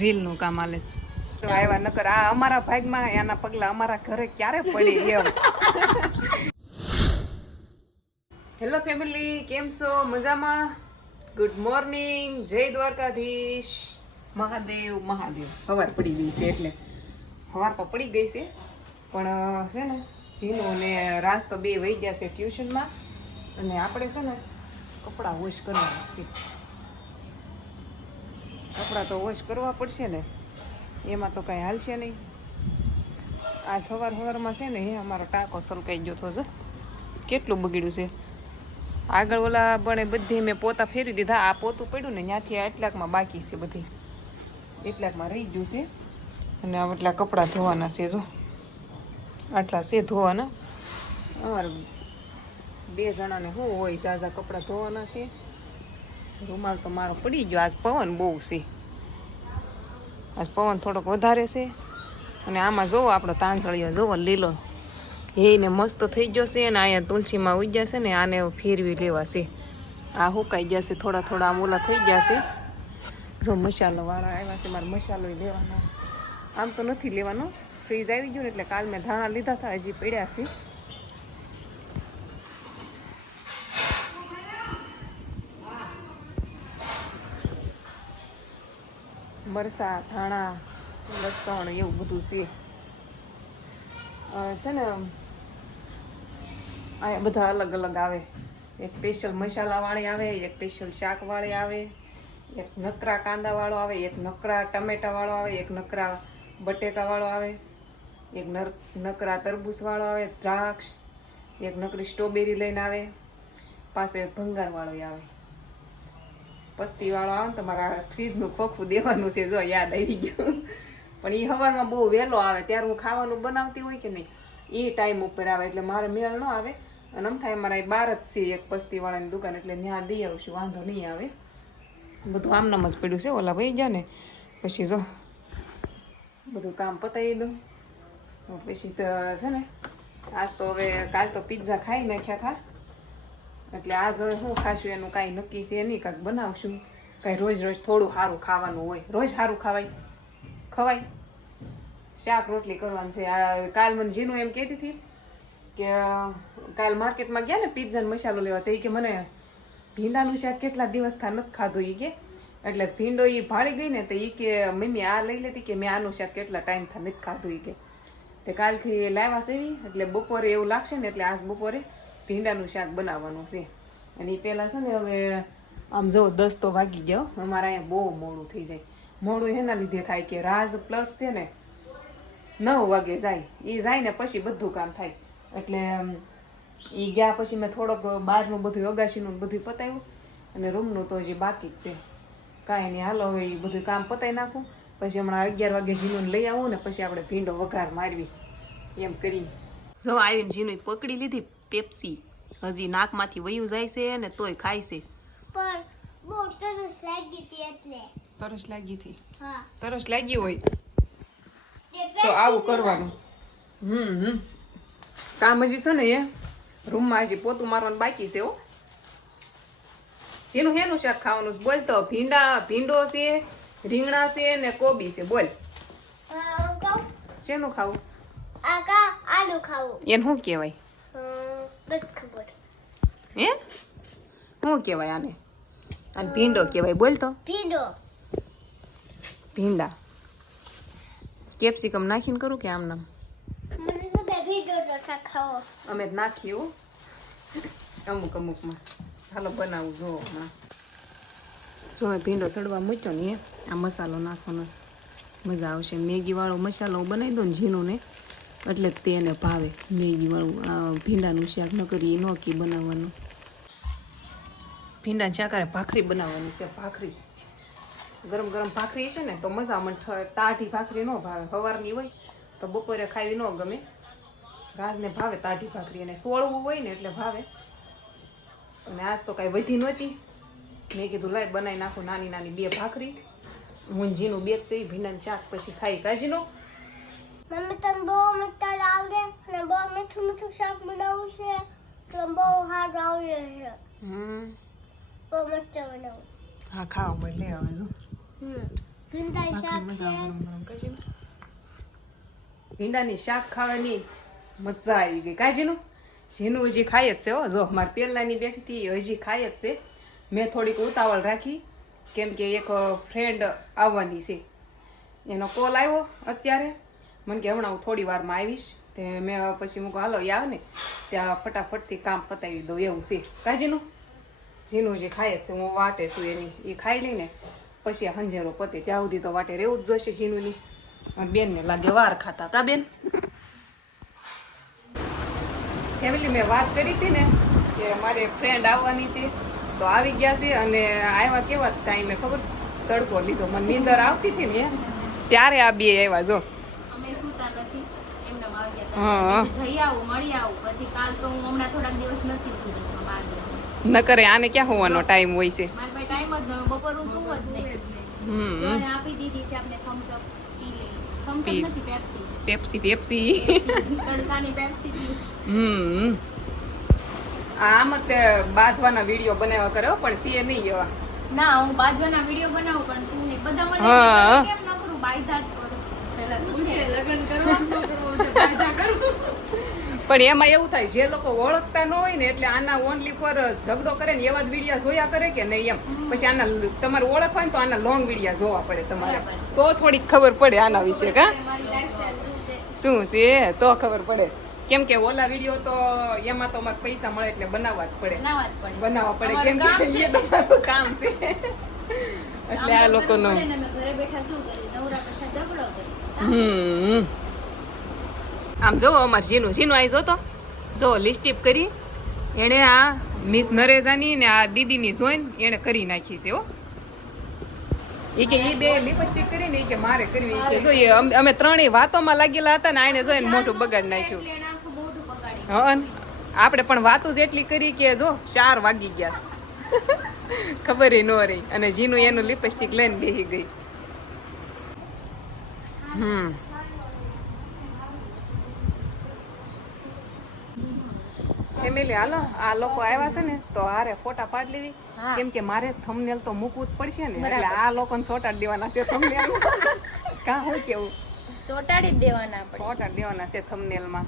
રીલનું કામ આલે છે. આવ્યા નકર આ અમારા ભાગમાં એના પગલા અમારા ઘરે ક્યારે પડે એમ. હેલો ફેમિલી કેમ છો? મજામાં? ગુડ મોર્નિંગ જય દ્વારકાધીશ. મહાદેવ મહાદેવ. સવાર પડી ગઈ છે એટલે. સવાર તો પડી ગઈ છે, પણ છે ને ઝીનો ને રાસ તો બે વહી ગયા છે ટ્યુશનમાં. અને આપણે છે ને કપડાં વોશ કરવાના છે કપડાં તો વોશ કરવા પડશે ને, એમાં તો કાંઈ હાલશે નહીં. આ સવાર સવારમાં છે ને એ અમારો ટાંકો સલકાઈ ગયો તો છે. કેટલું બગડ્યું છે. આગળ ઓલા પણ બધી મેં પોતા ફેરવી દીધા, આ પોતું પડ્યું ને, ત્યાંથી એટલાકમાં બાકી છે બધી. એટલાકમાં રહી ગયું છે. અને આ એટલા કપડાં ધોવાના છે, જો. આટલા છે ધોવાના. અમારે બે જણાને શું હોય ઝાઝા કપડાં ધોવાના છે. રૂમાલ તો મારો પડી ગયો. આજ પવન બહુ છે. આજ પવન થોડોક વધારે છે. અને આમાં જોવો આપણો તાંસળિયો જોવો લીલો. એને મસ્ત થઈ ગયો છે અને અહીંયા તુલસીમાં ઉઈ જશે ને આને ફેરવી લેવા છે. આ હુકાઈ જશે થોડા થોડા આમ ઓલા થઈ જશે જો મસાલોવાળા આવ્યા છે, મારે મસાલો લેવાનો. આમ તો નથી લેવાનો. ફ્રીજ આવી ગયું ને એટલે કાલ મેં ધાણા લીધા હતા, હજી પડ્યા છે. મરસા, ધાણા, લસણ એવું બધું છે. છે ને, આ બધા અલગ અલગ આવે. એક સ્પેશિયલ મસાલાવાળી આવે, એક સ્પેશિયલ શાકવાળી આવે, એક નકરા કાંદાવાળો આવે, એક નકરા ટમેટાવાળો આવે, એક નકરા બટેકાવાળો આવે, એક નર, નકરા તરબૂચવાળો આવે, દ્રાક્ષ, એક નકરી સ્ટ્રોબેરી લઈને આવે પાસે ભંગારવાળો આવે. પસ્તી વાળો આવે ને તમારા ફ્રીજનું ખોખું દેવાનું છે જો યાદ આવી ગયું. પણ એ હવારમાં બહુ વહેલો આવે, ત્યારે હું ખાવાનું બનાવતી હોય કે નહીં એ ટાઈમ ઉપર આવે, એટલે મારે મેળ ન આવે. અને આમ થાય મારા બાર જ છે એક પસ્તી વાળાની દુકાન, એટલે ત્યાં દઈ આવશું, વાંધો નહીં આવે. બધું આમનામ જ પડ્યું છે, ઓલા ભાઈ ગયા ને, પછી જો બધું કામ પતાવી દઉં. પછી તો છે ને, આજ તો હવે કાલ તો પિઝા ખાઈ નાખ્યા હતા એટલે આજ શું ખાશું, એનું કાંઈ નક્કી છે નહીં, કાંઈક બનાવશું. કાંઈ રોજ રોજ થોડું સારું ખાવાનું હોય. રોજ સારું ખવાય. ખવાય. શાક રોટલી કરવાની છે. આ કાલ મને જીનું એમ કહેતી હતી કે કાલ માર્કેટમાં ગયા ને પિઝાનો મસાલો લેવા, તો એ કે મને ભીંડાનું શાક કેટલા દિવસ થા નથી ખાધું એ કે. એટલે ભીંડો એ ભાળી ગઈ ને તો એ કે, મમ્મી, આ લઈ લેતી કે મેં આનું શાક કેટલા ટાઈમ થા નથી ખાધું એ કે. તે કાલથી લાવ્યા એવી એટલે બપોરે એવું લાગશે ને એટલે આજ બપોરે ભીંડાનું શાક બનાવવાનું છે. અને એ પહેલાં છે ને હવે આમ જો દસ તો વાગી ગયો, અમારા અહીંયા બહુ મોડું થઈ જાય. મોડું એના લીધે થાય કે રાજ પ્લસ છે ને નવ વાગે જાય. એ જાય ને પછી બધું કામ થાય. એટલે એ ગયા પછી મેં થોડોક બહારનું બધું અગાશીનું બધું પતાવ્યું. અને રૂમનું તો હજી બાકી જ છે. કાંઈ નહીં, હાલો હવે એ બધું કામ પતાવી નાખું. પછી હમણાં અગિયાર વાગે ઝીનું લઈ આવું ને પછી આપણે ભીંડો વઘાર મારવી. એમ કરી. જો આવીને ઝીનું પકડી લીધી. પેપ્સી. હજી નાકમાંથી વયું જાય છે ને તોય ખાય છે. પણ બહુ તરસ લાગી હતી એટલે. તરસ લાગી હતી. હા. તરસ લાગી હોય. તો આવું કરવાનું. હમ હમ. કામ હજી છે ને એ? રૂમમાં હજી પોતું મારવાનું બાકી છે હો. જેનું હેનું શાક ખાવાનું છે? બોલ તો. ભીંડા ભીંડો છે રીંગણા છે ને કોબી છે. બોલ. શેનું ખાવું? આ આનું ખાવું. એને શું કહેવાય? હે શું કહેવાય આને આને ભીંડો કહેવાય બોલ તો ભીંડો ભીંડા કેપ્સિકમ નાખીને કરું કે આમ નામ અમે જ નાખીએ અમુક અમુકમાં હાલો બનાવું જો હમણાં જો મેં ભીંડો સડવા મૂક્યો ને આ મસાલો નાખવાનો છે મજા આવશે મેગીવાળો મસાલો બનાવી દો ને ઝીણું ને એટલે તેને ભાવે મેગીવાળું ભીંડાનું શાક ન કરી નોકી બનાવવાનું. ભીંડા શાકારે ભાખરી બનાવવાની છે, ભાખરી. ગરમ ગરમ ભાખરી છે ને, તો મજા મને તાઢી ભાખરી ન ભાવે. સવારની હોય, તો બપોરે ખાવી ન ગમે. રાજને ભાવે તાઢી ભાખરી, અને સોળવું હોય ને એટલે ભાવે. અને આજ તો કાંઈ વધી નહોતી. મેં કીધું, લાય બનાવી નાખું નાની નાની બે ભાખરી. ઊંજીનું બે છે, ભીંડાનું શાક પછી ખાઈ કાજીનો મમ્મી તને બહુ મીઠા આવડે અને બહુ મીઠું મીઠું શાક બનાવું છે તો બહુ હાર આવડે છે બહુ મસ્ત બનાવું હા ખાવ મળે લે હવે જો ભીંડા શાક છે ભીંડાની શાક ખાવાની મજા આવી ગઈ કાજીનું ઝીનું હજી ખાય જ છે હો જો મારી પહેલાની બેઠી હતી હજી ખાય જ છે મેં થોડીક ઉતાવળ રાખી કેમ કે એક ફ્રેન્ડ આવવાની છે એનો કોલ આવ્યો અત્યારે મને કે હમણાં હું થોડી વારમાં આવીશ, તે મેં પછી મૂકો, હાલો એ આવે ને ત્યાં ફટાફટથી કામ પતાવી દઉં, એવું છે. કાજીનું ઝીનું? જે ખાય જ છે, હું વાટે છું એની, એ ખાઈ લઈને પછી હંજેરો પતે. ત્યાં સુધી તો વાટે રહેવું જ જોઈશે ઝીનુંની. બેનને લાગે વાર ખાતા. કા બેન? ફેમિલી, મેં વાત કરી હતી ને, કે મારે ફ્રેન્ડ આવવાની છે, તો આવી ગયા છે અને આવ્યા કેવા ટાઈમે ખબર? તડકો લીધો. મને નીંદર આવતી હતી ને ત્યારે આ બે આવ્યા, જો અમે સુતા નથી એમનેમ આવી ગયા હા. હતા. જઈ આવું મળી આવું. પછી કાલ તો હું હમણાં થોડાક દિવસ નથી સુરતમાં ન કરે આને ક્યાં હોવાનો ટાઈમ હોય છે? મારા પાસે ટાઈમ જ ન બપોર હું સુવું જ નહીં. હમ આપી દીધી છે આપણે થમ્સ અપ પી લે થમ્સ અપ નથી પેપ્સી પેપ્સી પેપ્સી તડકાની પેપ્સી હમ આમ તે બાંધવાના વીડિયો બનાવ્યા કર્યો પણ સીએ નહીં એવા. ના હું બાજવાના વીડિયો બનાવું પણ છું નહીં. બધા મને કેમ ન કરું? બાયધા જ કરું. લગ્ન કરવા પણ એમાં એવું થાય જે લોકો ઓળખતા ન હોય ને એટલે આના ઓનલી પર ઝઘડો કરે ને એવા જ વિડીયા જોયા કરે કે નહીં એમ. પછી આના તમારે ઓળખ હોય ને તો આના લોંગ વિડીયા જોવા પડે તમારે. તો થોડીક ખબર પડે આના વિશે કા શું છે? તો ખબર પડે. કેમ કે ઓલા વીડિયો તો એમાં તો અમારે પૈસા મળે એટલે બનાવવા જ પડે. બનાવવા પડે. કેમ કે છે. તમારું કામ છે. એટલે આ લોકોનો ઘરે બેઠા શું કરીએ? નવરા બેઠા ઝઘડો કરીએ. હમ. આમ જો અમાર જીનું જીનું આઈ જો તો જો લિસ્ટીપ કરી. એણે આ મિસ નરેજાની ને આ દીદીની જોઈન એણે કરી નાખી છે, હો. એ કે એ બે લિપસ્ટિક કરી ને ઈ કે મારે કરવી કે જો એ અમે ત્રણેય વાતોમાં લાગેલા હતા ને આને જોઈને મોઢું બગાડ નાખ્યું. હન આપણે પણ વાતો જ એટલી કરી કે જો ચાર વાગી ગયા છે. ખબર ન રહી. અને જીનું એનું લિપસ્ટિક લઈને બેસી ગઈ. હમ. ફેમિલી હાલો આ લોકો આવ્યા છે ને તો હારે ફોટા પાડી લેવી. કેમ કે મારે થંબનેલ તો મૂકવું જ પડશે ને એટલે આ લોકોને ચોટાડી દેવાના છે થંબનેલ કા હોય કેવું? ચોટાડી જ દેવાના ચોટાડી દેવાના છે થંબનેલમાં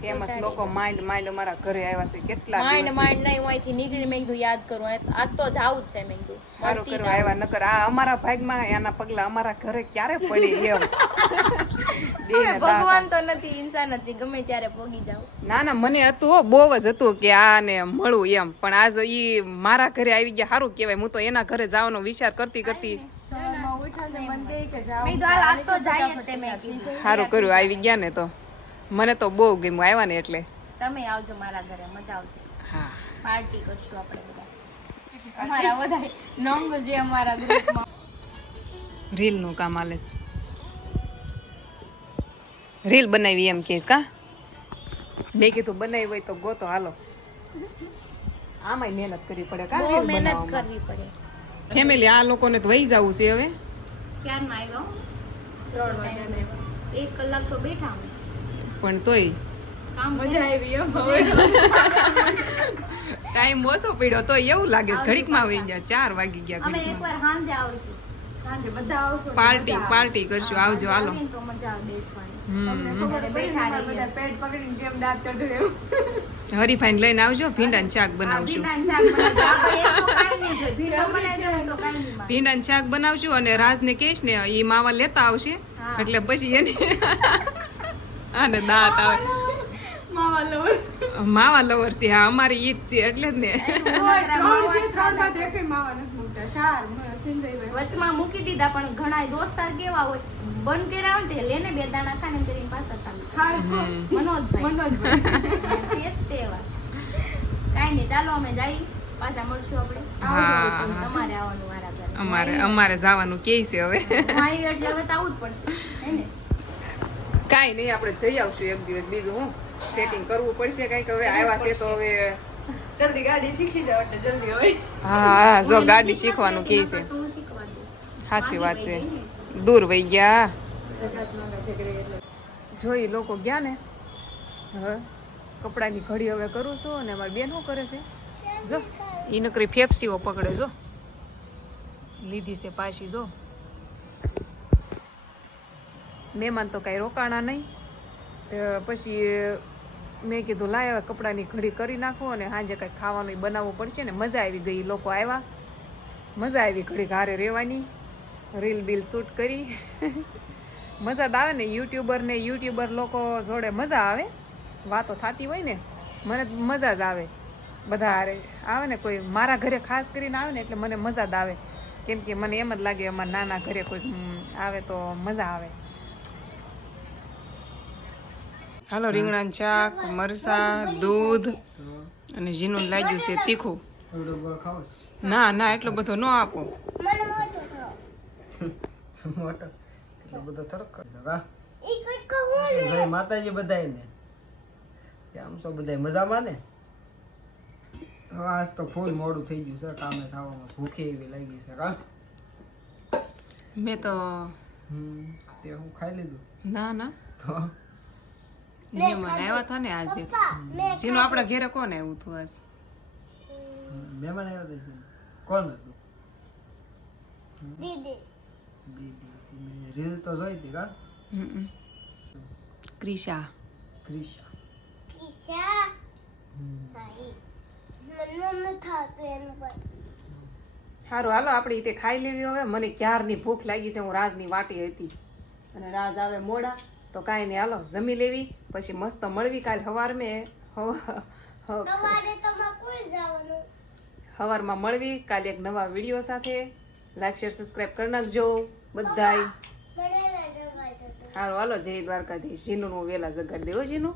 ફેમસ લોકો માઇન્ડ માઇન્ડ અમારા ઘરે આવ્યા છે કેટલા માઇન્ડ માઇન્ડ નહીં અહીંથી નીકળી મેં કીધું યાદ કરું. આજ તો જાવું જ છે મેં કીધું. સારું કરવા આવ્યા નકર આ અમારા ભાગમાં એના પગલા અમારા ઘરે ક્યારે પડી એમ. ભગવાન તો નથી ઇન્સાન જ ગમે ત્યારે પોગી જાવ ના ના મને હતું બહુ જ હતું કે આને મળું એમ. પણ આજ ઈ મારા ઘરે આવી ગયા સારું કહેવાય. હું તો એના ઘરે જવાનો વિચાર કરતી કરતી સારું કર્યું આવી ગયા ને તો. મને તો બહુ ગમ્યું આવ્યા ને એટલે. તમે આવજો મારા ઘરે મજા આવશે. હા. પાર્ટી કરશું આપણે બધા. અમારા વધારે નોંગ જે અમારા ગ્રુપમાં રીલનું કામ આલે છે. રીલ બનાવી એમ કહીશ કા? મેં કીધું બનાવી હોય તો ગોતો હાલો. આમાંય મહેનત કરવી પડે કા બહુ મહેનત કરવી પડે. ફેમિલી આ લોકોને તો વહી જવું છે હવે. ક્યારમાં આવ્યો? ત્રણ વાગે એક કલાક તો બેઠા અમે. પણ તોય મજા આવી એમ હવે. ટાઈમ ઓછો પડ્યો તો એવું લાગે ઘડીકમાં વહી ગયા ચાર વાગી ગયા અમે એકવાર સાંજે આવશું. સાંજે બધા આવશો પાર્ટી પાર્ટી કરશું આવજો હાલો. તો મજા આવે બેસવાની. બેઠા રહીએ. હરીફાઈને લઈને આવજો ભીંડાનું શાક બનાવશું. ભીંડાનું શાક જોઈએ. ભીંડો ને તો કાંઈ નહીં મારે. ભીંડાનું શાક બનાવશું અને રાજને કેશ ને એ માવા લેતા આવશે. એટલે પછી એને આને દાંત આવે. માવા લવર છે હા અમારી ઈદ છે એટલે જ ને. વચમાં મૂકી દીધા પણ ઘણા દોસ્તાર કેવા હોય બંધ કર્યા હોય તે લેને બે દાણા ખાને કરીને પાછા ચાલુ. મનોજભાઈ. જ તેવા કાંઈ નહીં ચાલો અમે જઈ પાછા મળશું આપણે. તમારે આવવાનું મારા ઘરે અમારે અમારે જવાનું કે છે હવે. આવી એટલે હવે તો આવવું જ પડશે. હે ને? કાંઈ નહીં આપણે જઈ આવશું એક દિવસ. બીજું હું સેટિંગ કરવું પડશે કંઈક હવે આવ્યા છે તો હવે જલ્દી ગાડી શીખી જાવ એટલે જલ્દી હોય. હા હા જો ગાડી શીખવાનું કે છે. હું. સાચી વાત છે. દૂર વહી ગયા. જોઈ લોકો ગયા ને. હવે કપડાની ઘડી હવે કરું છું અને મારી બેન શું કરે છે? જો એ નકરી ફેફસીઓ પકડે જો. લીધી છે પાછી જો. મહેમાન તો કાંઈ રોકાણા નહીં. તો પછી મેં કીધું, લાય હવે કપડાની ઘડી કરી નાખો અને સાંજે કંઈક ખાવાનું બનાવવું પડશે ને. મજા આવી ગઈ લોકો આવ્યા. મજા આવી ઘડી ઘારે રહેવાની, રીલ બીલ શૂટ કરી. મજા જ આવે ને, યુટ્યુબર ને યુટ્યુબર લોકો જોડે મજા આવે. વાતો થતી હોય ને, મને મજા જ આવે. બધા આવે ને, કોઈ મારા ઘરે ખાસ કરીને આવે ને, એટલે મને મજા જ આવે. કેમ કે મને એમ જ લાગે, અમારા નાના ઘરે કોઈ આવે તો મજા આવે. હાલો રીંગણાનું શાક મરસા દૂધ અને જીનું લાગ્યું છે તીખું. ના ના એટલો બધો ન આપો. બધો માતાજી બધાયને. કેમ છો બધાય? મજામાં ને? આજ તો ફૂલ મોડું થઈ ગયું છે કામે થવામાં ભૂખે એવી લાગી છે કા? મેં તો હમ તે હું ખાઈ લીધું? ના ના. તો? મહેમાન આવ્યા હતા ને આજે. જેનો આપણા ઘેરે કોણ આવ્યું હતું આજ? મહેમાન આવ્યા હતા છે કોણ હતું? દીદી. દીદી રીલ તો જોઈ હતી કા? હમ. ક્રિશા. ક્રિશા. સારું હાલો આપણે તે ખાઈ લેવી હવે. મને ક્યારની ભૂખ લાગી છે હું રાજની વાટી હતી. અને રાજ આવે મોડા. તો કાંઈ નહીં હાલો જમી લેવી પછી મસ્ત મળવી કાલ સવાર મેં હવારમાં મળવી કાલે એક નવા વીડિયો સાથે. લાઈક શેર સબસ્ક્રાઈબ કરી નાખજો બધાય. સારું હાલો જય દ્વારકાધીશ. જીનું હું વહેલા જગાડી દેવો જીનું